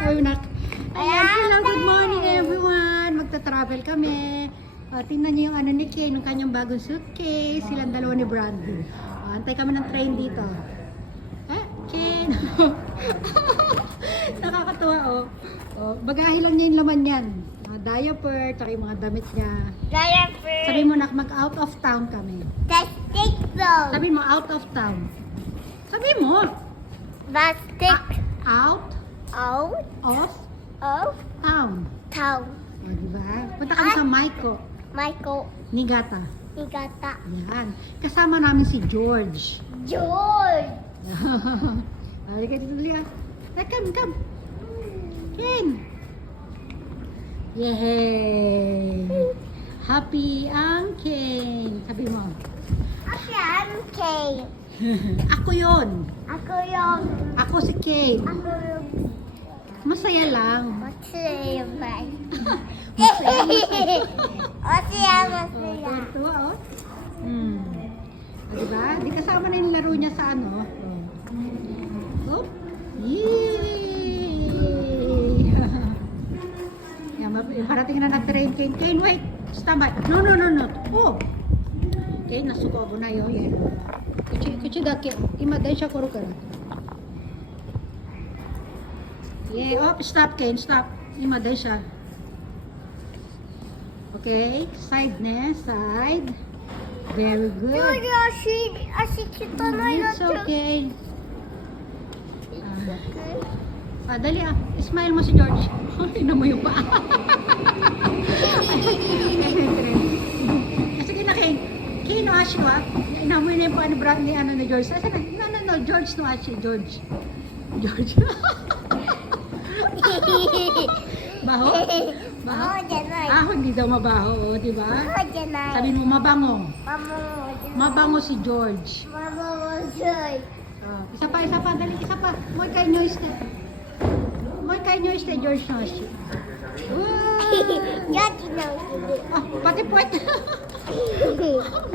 Sabi nak. Ayan, hello, good morning everyone. Magta-travel kami. Tingnan niyo yung ano ni Kane, yung kanyang bagong suitcase. Silang dalawa ni Brandy. Antay kami ng train dito. Kane. Nakakatuwa, oh. Bagahe lang niya yung laman yan. Diaper, tsaka yung mga damit niya. Diaper. Sabi mo, nak, mag-out of town kami. Plastic though. Sabi mo, out of town. Sabi mo, Plastic. out Out of of town. town. Diba? Punta kami sa Maiko, Michael. Nigata. Higata. Yan. Kasama namin si George. George. Halika dito, Lia. Come. Ken. Yay! Happy ang Ken. Sabi mo. Ako yan, Kay. Ako yon. Ako yung... Ako si Ken. Ako yung... Masaya lang. Masaya ba? Masaya. Masaya, masaya. Tuwa, oh. Diba? Di kasama na yung laro niya sa ano. Oh. Yay! Yan, parating na train. Kane, wait. Stand by. No. Oh. Okay, nasuko ako na yun. Yan. Kuchi dake. Imaday siya kuro ka. Yeah. Oh, stop, Kane. Stop. Imaday siya. Okay. Side na. Side. Very good. Ashi kita na yun. It's okay. Dali Smile mo si George. Tingnan mo yung paa. Sige na, Kane. Kane, no, Ashi, ha? Inamoy na yung paa ni Brad ni George. No, George, no, Ashi. George. Baho? Baho, janay. Hindi daw mabaho, diba? Baho, janay. Sabi mo, mabango. Mama, Mabango si George. Mama, George. Isa pa, dali, isa pa. Moy kay noise na, George na siya. George na. Pati puwet.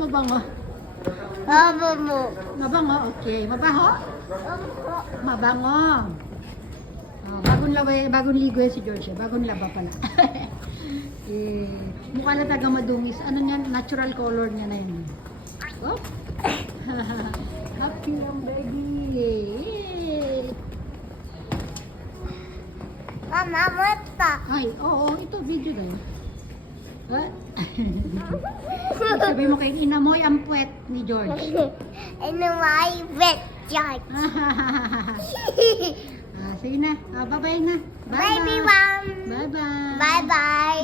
Mabango. Mama mo. Mabango, okay. Mabaho? Mabango. Bagong ligo yan si George. Bagong laba pala. Mukha na taga madungis. Ano yan? Natural color niya na yun. Oh. Happy lang, baby. Yay. Mama, mata. Ay, oo, ito video na yun. Sabi mo kay inamoy ang puwet ni George. And my wet George. Sige na. Bye-bye na. Bye, everyone. Bye-bye. Bye-bye.